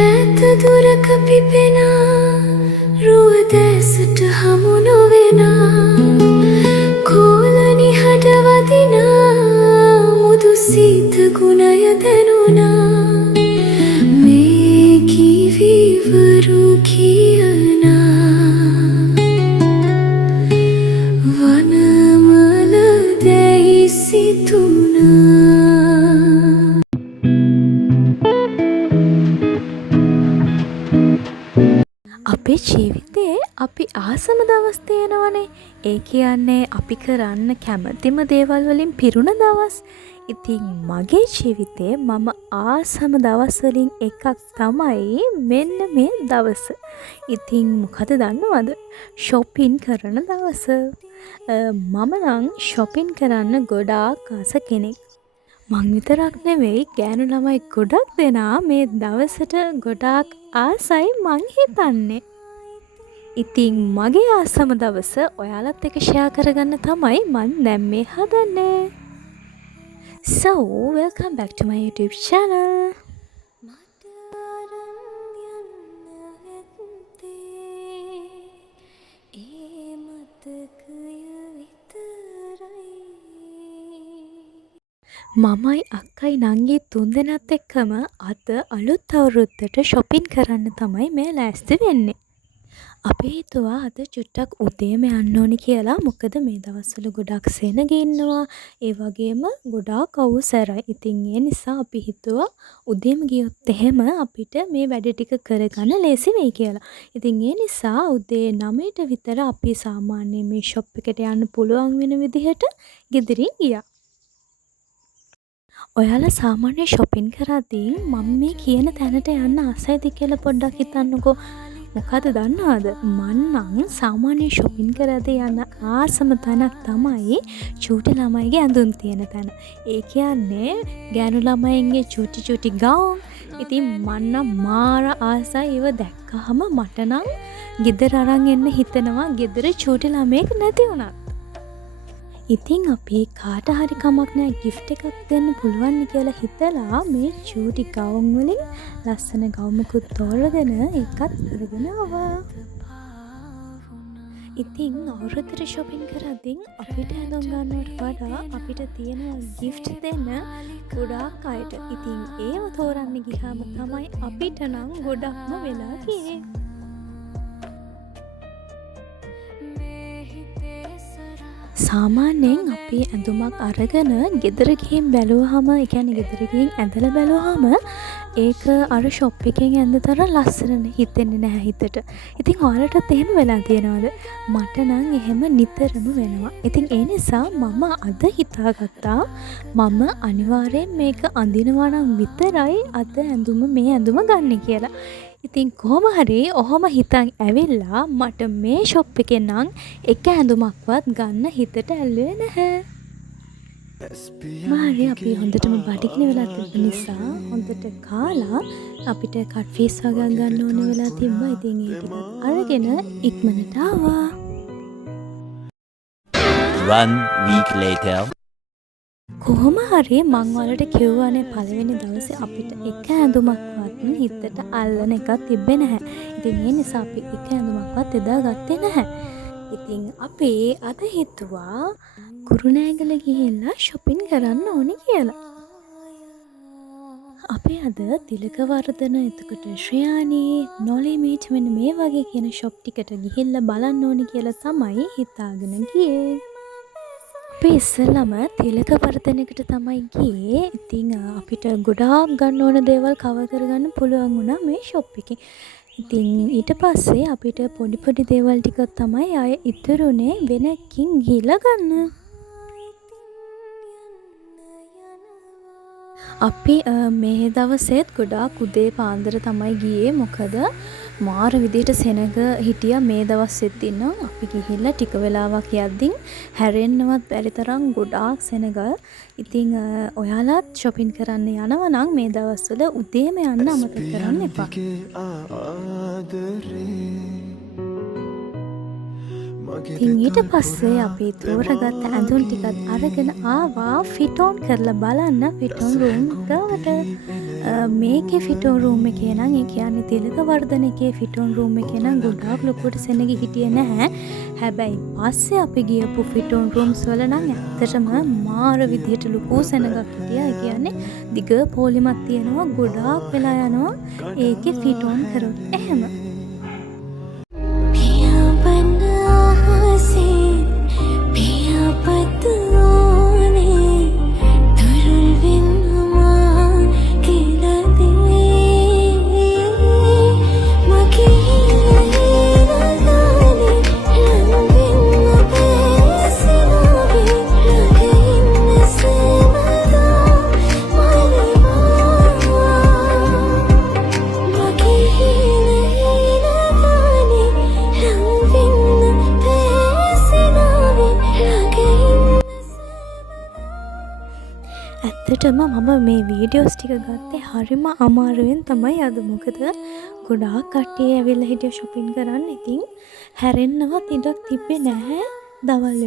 ඈත දුරක පිපෙනා රුව දැසට හමු නොවෙනා කෝලනි හඬ වදිනා මුදු සීත ගුණය දැනුණා මේ කිවිවරු කියනා වනමල දැයි සිතුනා. අපේ ජීවිතේ අපි ආසම දවස් තියෙනවනේ. ඒ කියන්නේ අපි කරන්න කැමතිම දේවල් වලින් පිරුණ දවස්. ඉතින් මගේ ජීවිතේ මම ආසම දවස් වලින් එකක් තමයි මෙන්න මේ දවස. ඉතින් මොකද දන්නවද? shopping කරන දවස. මම නම් shopping කරන්න ගොඩාක් ආස කෙනෙක්. මං විතරක් නෙවෙයි ගෑනු ළමයි ගොඩක් දෙනා මේ දවසට ගොඩාක් ආසයි මං හිතන්නේ. ඉතින් මගේ ආසම දවස ඔයාලත් එක්ක ෂෙයා කරගන්න තමයි මං දැන් මේ හදන්නේ. So, welcome back to my YouTube channel. මමයි අක්කයි නංගි තුන්දෙනාත් එක්කම අද අලුත් අවුරුද්දට shopping කරන්න තමයි මේ ලෑස්ති වෙන්නේ. අපි හිතුවා අද චුට්ටක් උදේම යන්න ඕනි කියලා. මොකද මේ දවස්වල ගොඩක් සෙනග ඉන්නවා. ඒ වගේම ගොඩාක් අවුසරයි. ඉතින් ඒ නිසා අපි හිතුවා උදේම ගියොත් එහෙම අපිට මේ වැඩ ටික කරගන්න ලේසි වෙයි කියලා. ඉතින් ඒ නිසා උදේ 9ට විතර අපි සාමාන්‍යයෙන් මේ shop එකට යන්න පුළුවන් වෙන විදිහට ගෙදරින් ගියා. ඔයාලා සාමාන්‍ය shopping කරද්දී මම මේ කියන තැනට යන්න ආසයිද කියලා පොඩ්ඩක් හිතන්නකෝ. මොකද දන්නවද? මං නම් සාමාන්‍ය shopping කරද්දී යන ආසම තැනක් තමයි චූටි ළමයිගේ ඇඳුම් තියෙන තැන. ඒ කියන්නේ ගෑනු ළමයින්ගේ චූටි ගවුම්. ඉතින් මං නම් මාර ආසයි ඒව දැක්කහම මට නම් ගෙදර අරන් එන්න හිතෙනවා ගෙදර චූටි ළමයෙක් නැති වුණත්. ඉතින් අපි කාට හරි කමක් නැහැ gift එකක් දෙන්න පුළුවන් කියලා හිතලා මේ චූටි ගවුම් වලින් ලස්සන ගවුමකුත් තෝරගෙන ඒකත් අරගෙන ආවා. ඉතින් අවුරුද්දට shopping කරද්දී අපිට ඇඳුම් ගන්නවට වඩා අපිට තියෙන gift දෙන්න ගොඩාක් අයට. ඉතින් ඒව තෝරන්න ගියාම තමයි අපිට නම් ගොඩක්ම වෙලා ගියේ. සාමාන්‍යයෙන් අපි ඇඳුමක් අරගෙන ගෙදර ගිහින් බැලුවාම, ඒ කියන්නේ ගෙදර ගිහින් ඇඳලා බැලුවාම ඒක අර shop එකෙන් ඇඳ තරම් ලස්සන හිතෙන්නේ නැහැ හිතට. ඉතින් ඔයාලටත් එහෙම වෙලා තියෙනවද? මට නම් එහෙම නිතරම වෙනවා. ඉතින් ඒ නිසා මම අද හිතාගත්තා මම අනිවාර්යෙන් මේක අඳිනවා නම් විතරයි අද මේ ඇඳුම ගන්න කියලා. ඉතින් කොහොම හරි ඔහොම හිතන් ඇවිල්ලා මට මේ shop එකෙන් නම් එක ඇඳුමක්වත් ගන්න හිතට ඇල්ලුවේ නැහැ. මාරේ අපි හොඳටම බඩගිනි වෙලා තිබ්බ නිසා හොඳට කාලා අපිට කට් ෆීස් වගක් ගන්න ඕන වෙලා තිබ්බා. ඉතින් ඒ ටිකත් අරගෙන ඉක්මනට ආවා. 1 week later. කොහොම හරි මං වලට කිව්වානේ පළවෙනි දවසේ අපිට එක ඇඳුමක්වත් හිතට අල්ලන එකක් තිබ්බේ නැහැ. ඉතින් ඒ නිසා අපි එක ඇඳුමක්වත් එදා ගත්තේ නැහැ. ඉතින් අපි අද හිතුවා කුරුණෑගල ගිහිල්ලා shopping කරන්න ඕනේ කියලා. අපි අද තිලකවර්ධන, එතකොට ශ්‍රයානී, නොලිමිට් මෙන්න මේ වගේ කියන shop ටිකට ගිහිල්ලා බලන්න ඕනේ කියලා තමයි හිතාගෙන ගියේ. අපි ඉස්සෙල්ලම තිලකවර්ධනයකට තමයි ගියේ. ඉතින් අපිට ගොඩාක් ගන්න ඕන දේවල් කවර් කරගන්න පුළුවන් වුණා මේ shop එකේ. ඉතින් ඊට පස්සේ අපිට පොඩි දේවල් ටිකක් තමයි ආයෙ ඉතුරුනේ වෙනකින් ගිහලා ගන්න. අපි මේ දවසේත් ගොඩාක් උදේ පාන්දර තමයි ගියේ. මොකද මාර විදිහට සෙනග හිටියා මේ දවස්සෙත් ඉන්නවා. අපි ගිහිල්ලා ටික වෙලාවක් යද්දී හැරෙන්නවත් බැරි තරම් ගොඩාක් සෙනග. ඉතින් ඔයාලත් shopping කරන්න යනවා නම් මේ දවස්වල උදේම යන්න අමතක කරන්න එපා. ඉතින් ඊට පස්සේ අපි තෝරගත්ත ඇඳුම් ටිකත් අරගෙන ආවා ෆිටෝන් කරලා බලන්න ෆිටෝන් රූම් ගාවට. මේකේ ෆිටෝන් රූම් එකේ නම් ඒ කියන්නේ තිලකවර්ධන එකේ ෆිටෝන් රූම් එකේ නම් ගොඩාක් ලොකුවට සෙනග හිටියේ නැහැ. හැබැයි පස්සේ අපි ගියපු ෆිටෝන් රූම්ස් වල නම් ඇත්තටම මාර විදියට ලොකු සෙනගක් හිටියා. ඒ කියන්නේ දිග පොලිමක් තියෙනවා ගොඩාක් වෙලා යනවා ඒකේ ෆිටෝන් කරොත් එහෙම. ඇත්තටම මම මේ වීඩියෝස් ටික ගත්තේ හරිම අමාරුවෙන් තමයි අද මොකද ගොඩාක් කට්ටිය ඇවිල්ලා හිටිය shopping කරන්න. ඉතින් හැරෙන්නවත් ඉඩක් තිබ්බේ නැහැ. දවල්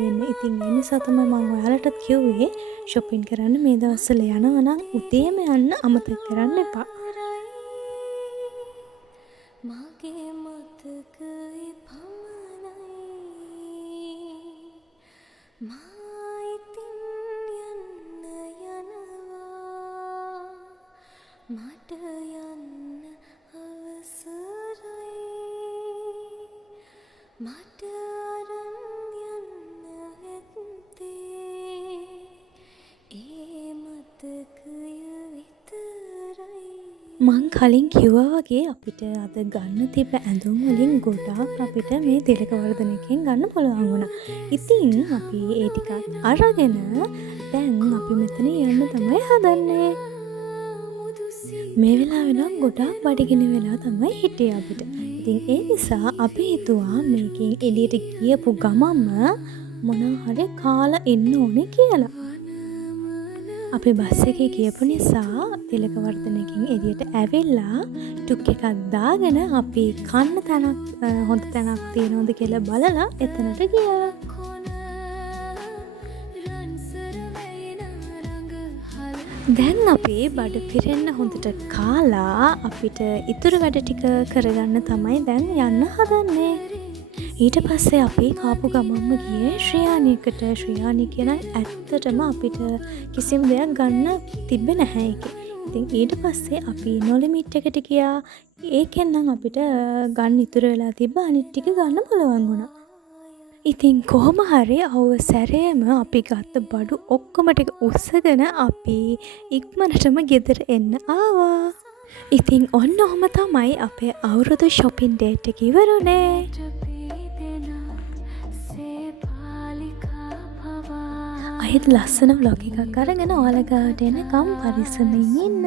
වෙන්න. ඉතින් ඒ නිසා තමයි මම ඔයාලටත් කිව්වේ shopping කරන්න මේ දවස්වල යනවා නම් උදේම යන්න අමතක කරන්න එපා. මගේ මතකයි පමණයි මට යන්න අවසරයි මට අරන් යන්න ඇත්තේ ඒ මතකය විතරයි. මං කලින් කිව්වා වගේ අපිට අද ගන්න තිබ්බ ඇඳුම් වලින් ගොඩාක් අපිට මේ තිලකවර්ධන එකෙන් ගන්න පුළුවන් වුණා. ඉතින් අපි ඒ ටිකත් අරගෙන දැන් අපි මෙතන යන්න තමයි හදන්නේ. මේ වෙලාවෙ නම් ගොඩාක් බඩගිනි වෙලා තමයි හිටියේ අපිට. ඉතින් ඒ නිසා අපි හිතුවා මේකෙන් එළියට ගියපු ගමන්ම මොනවා හරි කාලා එන්න ඕනේ කියලා. අපි බස් එකේ ගියපු නිසා තිලකවර්ධනකින් එළියට ඇවිල්ලා ටුක් එකක් දාගෙන අපි කන්න තැනක් හොඳ තැනක් තියෙනවද කියලා බලලා එතනට ගියා. දැන් අපි බඩ පිරෙන්න හොඳට කාලා අපිට ඉතුරු වැඩ ටික කරගන්න තමයි දැන් යන්න හදන්නේ. ඊට පස්සේ අපි කාපු ගමන්ම ගියේ ශ්‍රියානියකට. ශ්‍රියානිය කියන ඇත්තටම අපිට කිසිම දෙයක් ගන්න තිබ්බේ නැහැ ඒකේ. ඉතින් ඊට පස්සේ අපි නොලිමිට් එකට ගියා. ඒකෙන් නම් අපිට ගන්න ඉතුරු වෙලා තිබ්බ අනිත් ටික ගන්න පුළුවන් වුණා. ඉතින් කොහොම හරි අවුව සැරේම අපි ගත්ත බඩු ඔක්කොම ටික උස්සගෙන අපි ඉක්මනටම ගෙදර එන්න ආවා. ඉතින් ඔන්න ඔහම තමයි අපේ අවුරුදු shopping date එක ඉවරුනේ. අයිත් ලස්සන vlog එකක් අරගෙන ඔයාලා ගාවට එනකම් පරිස්සමෙන් ඉන්න.